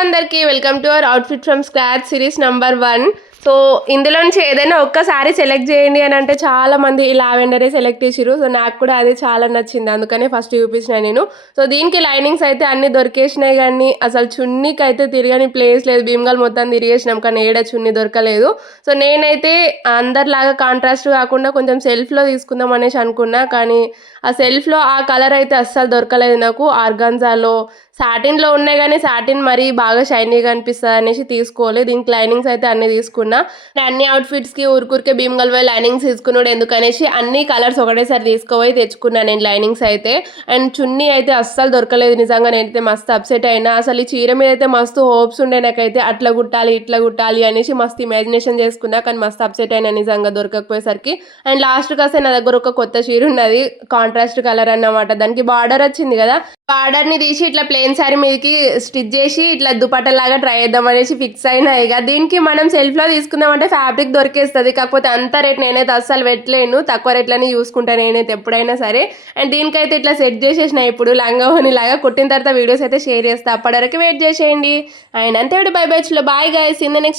అందరికీ welcome to our outfit from scratch series number 1. So ఇందులో నుంచి ఏదైనా ఒక్కసారి సెలెక్ట్ చేయండి అని అంటే చాలా మంది ఈ లావెండరే సెలెక్ట్ చేసిరు. సో నాకు కూడా అది చాలా నచ్చింది, అందుకనే ఫస్ట్ చూపించిన నేను. సో దీనికి లైనింగ్స్ అయితే అన్ని దొరికేసినాయి, కానీ అసలు చున్నీకి అయితే తిరగని ప్లేస్ లేదు. భీమ్గల్ మొత్తం తిరిగేసినాం కానీ ఏడ చున్నీ దొరకలేదు. సో నేనైతే అందరిలాగా కాంట్రాస్ట్ కాకుండా కొంచెం సెల్ఫ్లో తీసుకుందాం అనేసి అనుకున్నా, కానీ ఆ సెల్ఫ్లో ఆ కలర్ అయితే అస్సలు దొరకలేదు నాకు. ఆర్గాన్జాలో సాటిన్లో ఉన్నాయి, కానీ సాటిన్ మరీ బాగా షైనీగా అనిపిస్తుంది అనేసి తీసుకోలేదు. దీనికి లైనింగ్స్ అయితే అన్ని తీసుకున్నా. అన్ని అవుట్ఫిట్స్కి ఊరికే భీమ్గల్ పోయి లైనింగ్స్ తీసుకున్నాడు ఎందుకనేసి అన్ని కలర్స్ ఒకటేసారి తీసుకోపోయి తెచ్చుకున్నాను నేను లైనింగ్స్ అయితే. అండ్ చున్నీ అయితే అస్సలు దొరకలేదు. నిజంగా నేనైతే మస్తు అప్సెట్ అయినా. అసలు ఈ చీర మీద అయితే మస్తు హోప్స్ ఉండే నాకైతే, అట్లా కుట్టాలి ఇట్లా కుట్టాలి అనేసి మస్తు ఇమాజినేషన్ చేసుకున్నా, కానీ మస్తు అప్సెట్ అయినా నిజంగా దొరకకపోయేసరికి. అండ్ లాస్ట్కి వస్తే నా దగ్గర ఒక కొత్త చీర ఉన్నది, కాంట్రాస్ట్ కలర్ అన్నమాట. దానికి బార్డర్ వచ్చింది కదా, బార్డర్ని తీసి ఇట్లా ప్లెయిన్ శారీ మీదకి స్టిచ్ చేసి ఇట్లా దుపట్టలాగా ట్రై చేద్దాం అనేసి ఫిక్స్ అయినా. ఇక దీనికి మనం సెల్ఫ్లో తీసుకుందామంటే ఫ్యాబ్రిక్ దొరికేస్తుంది, కాకపోతే అంత రేట్ నేనైతే అస్సలు పెట్టలేను, తక్కువ రేట్లని చూసుకుంటాను నేనైతే ఎప్పుడైనా సరే. అండ్ దీనికైతే ఇట్లా సెట్ చేసేసిన. ఇప్పుడు లంగా ఓని లాగా కుట్టిన తర్వాత వీడియోస్ అయితే షేర్ చేస్తా, అప్పటి వరకు వెయిట్ చేసేయండి. అండ్ అంతే, bye bye, bye guys, in the next